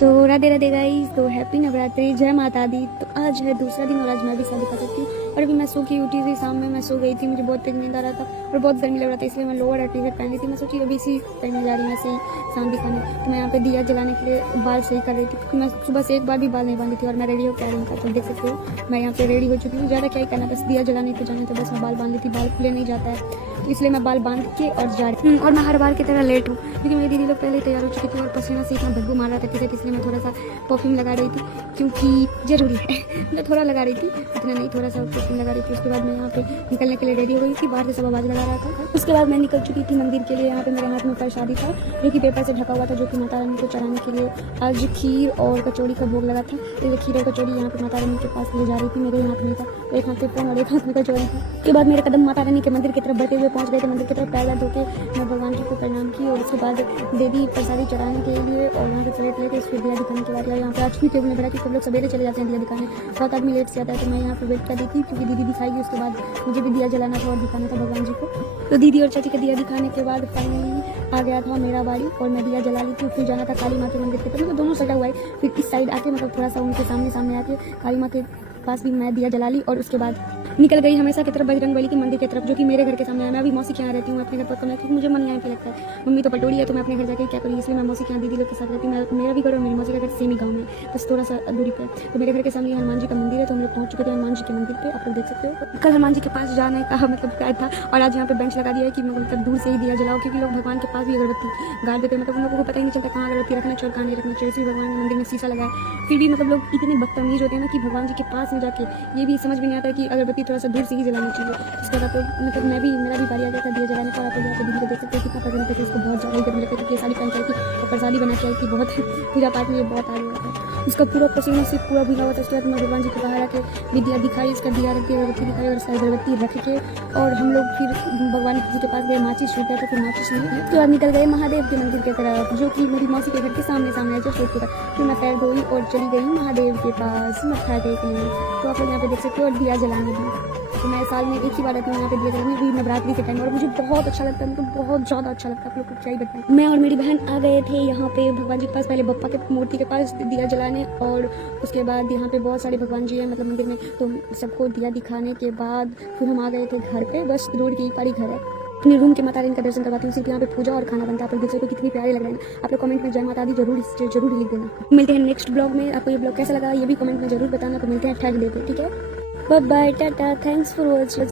सो Radhe Radhe guys, तो happy Navratri, जय माता दी। तो आज है दूसरा दिन और आज मैं भी शादी कर सकती हूँ। और अभी मैं सो के उठी थी, शाम में मैं सो गई थी, मुझे बहुत तेज नींद आ रहा था और बहुत गर्मी लग रहा था, इसलिए मैं लोअर और टी शर्ट पहनी थी। मैं सोची अभी इसी पहनने जा रही हूँ, ऐसे ही शाम दिखाने। तो मैं यहाँ पे दिया जलाने के लिए बाल सही कर रही थी, क्योंकि मैं सुबह से एक बार भी बाल नहीं बांधी थी और मैं रेडी होकर आ रही हूँ। तो देख सकते हो मैं यहाँ पे रेडी हो चुकी हूँ। ज़्यादा क्या ही करना, बस दिया जलाने को जाने, तो बस मैं बाल बांध ली थी, बाल खुले नहीं जाता है, तो इसलिए मैं बाल बांध के और जा रही हूँ। और मैं हर बार की तरह लेट हूँ, क्योंकि मेरी दीदी लोग पहले ही तैयार हो चुकी थी और पसीना से इतना बदबू मार रहा था टी शर्ट, इसलिए मैं थोड़ा सा परफ्यूम लगा रही थी, क्योंकि ज़रूरी है। मैं थोड़ा लगा रही थी, इतना नहीं, थोड़ा सा परफ्यूम लगा रही थी। उसके बाद मैं यहाँ पे निकलने के लिए रेडी हो गई थी, बाहर से सब आवाज़ लगा रहा था। उसके बाद मैं निकल चुकी थी मंदिर के लिए। यहाँ पे मेरे हाथ में प्रसादी था, जो कि पेपर से ढका हुआ था, जो कि माता रानी को चढ़ाने के लिए आज खीर और कचौड़ी का भोग लगा था। तो खीर और कचौड़ी यहाँ पे माता रानी के पास ले जा रही थी, मेरे हाथ में था, एक हाथ में फोन और एक हाथ में कचौड़ी था। उसके बाद मेरे कदम माता रानी के मंदिर की तरफ बढ़ते हुए पहुँच गए थे। मंदिर की तरफ पैर धो के मैं भगवान जी को प्रणाम की और उसके बाद देवी प्रसादी चढ़ाने के लिए और वहाँ से चले थे, फिर दिया दिखाने के बाद यहाँ पे आज भी टेबल में बैठा कि सब लोग सवेरे चले जाते हैं दिया दिखाने, बहुत आदमी लेट से आता है। तो मैं यहाँ पे वेट कर रही थी, क्योंकि दीदी दिखाएगी, उसके बाद मुझे भी दिया जलाना था और दिखाना था भगवान जी को। तो दीदी और चाची का दिया दिखाने के बाद फाइनली आ गया था मेरा बारी और मैं दिया जला ली थी। फिर जाना था काली माँ के मंदिर के, तो मतलब दोनों सटा हुआ है। फिर इस साइड आके मतलब थोड़ा सा उनके सामने आके काली माँ के पास भी मैं दिया जला ली और उसके बाद निकल गई हमेशा की तरफ बजरंगबली के मंदिर की तरफ, जो कि मेरे घर के सामने है। मैं अभी मौसी के यहाँ रहती हूँ, अपने घर पर कम, क्योंकि मुझे मन यहाँ पे लगता है। मम्मी तो पटोरी है, तो मैं अपने घर जाकर क्या करूँ, इसलिए मैं मौसी के यहाँ दीदी लोग के साथ रहती हूँ। मेरा भी घर और मेरी मौसी का घर सेम ही गाँव में, बस थोड़ा सा दूरी पे। तो मेरे घर के सामने हनुमान जी का मंदिर है, तो हम लोग पहुँच चुके थे हनुमान जी के मंदिर पे, आप लोग देख सकते हो। कल हनुमान जी के पास जाने का मतलब क्या था, और आज यहाँ पे बेंच लगा दिया है कि मतलब दूर से ही दिया जलाओ, क्योंकि लोग भगवान के पास भी अगरबत्ती गाड़ देते हैं। मतलब उन लोगों को पता ही नहीं चलता कहाँ अगरबत्ती रखना चाहिए और कहाँ नहीं रखना चाहिए। इसी भगवान के मंदिर में शीशा लगा है, फिर भी मतलब लोग इतने बदतमीज होते हैं ना कि भगवान जी के पास में जाके ये भी समझ में नहीं आता कि अगरबत्ती थोड़ा सा दूर से ही जलानी चाहिए। इसके बाद तो मतलब मेरा भी बारी आ गया था दिया जलाने का। तो यहाँ पे दीदी को देख सकते हो कितना पसंद थे, इसको बहुत ज़्यादा ही गर्मी लगती थी। साड़ी पहन कर और प्रसादी बना के आई थी, बहुत पूजा पाठ में ये बहुत आगे होता है। इसका पूरा पसीना से पूरा भीगा हुआ था। उसके बाद मैं भगवान जी के बाहर आके भी दिया दिखाई, इसका दिया रख के अगरबत्ती दिखाई और अगरबत्ती रख के और हम लोग फिर भगवान जी के पास गए। माचिस छूटा तो फिर माचिस नहीं है। उसके बाद निकल गए महादेव के मंदिर की तरफ, जो कि मेरी मौसी के घर के सामने है, जो शोध का। फिर मैं पैर धोई और चली गई महादेव के पास मत्था टेकने। तो आप लोग यहाँ पे देख सकते हो, और दिया जलाने भी। तो मैं साल में एक ही बार आती हूँ यहाँ पे दिया जलाने, भी नवरात्रि के टाइम, और मुझे बहुत अच्छा लगता है, मतलब बहुत ज़्यादा अच्छा लगता है। आप लोग को क्या ही बताएं। मैं और मेरी बहन आ गए थे यहाँ पे भगवान जी के पास, पहले बप्पा के मूर्ति के पास दिया जलाने, और उसके बाद यहाँ पे बहुत सारे भगवान जी हैं मतलब मंदिर में। तो सबको दिया दिखाने के बाद फिर हम आ गए थे घर पे, बस रोड के एक पारी घर है। अपने रूम के माता रानी का दर्शन करवाती हूँ, सिर्फ यहाँ पे पूजा और खाना बनता है। आप लोग देख सकते हो कितनी प्यारे लग रहे हैं। आप लोग कमेंट में जय माता दी जरूर लिख देना। मिलते हैं नेक्स्ट ब्लॉग में। आपको ये ब्लॉग कैसा लगा ये भी कमेंट में जरूर बताना। तो मिलते हैं ठग लेते, ठीक है। Bye bye, tata, thanks for watching.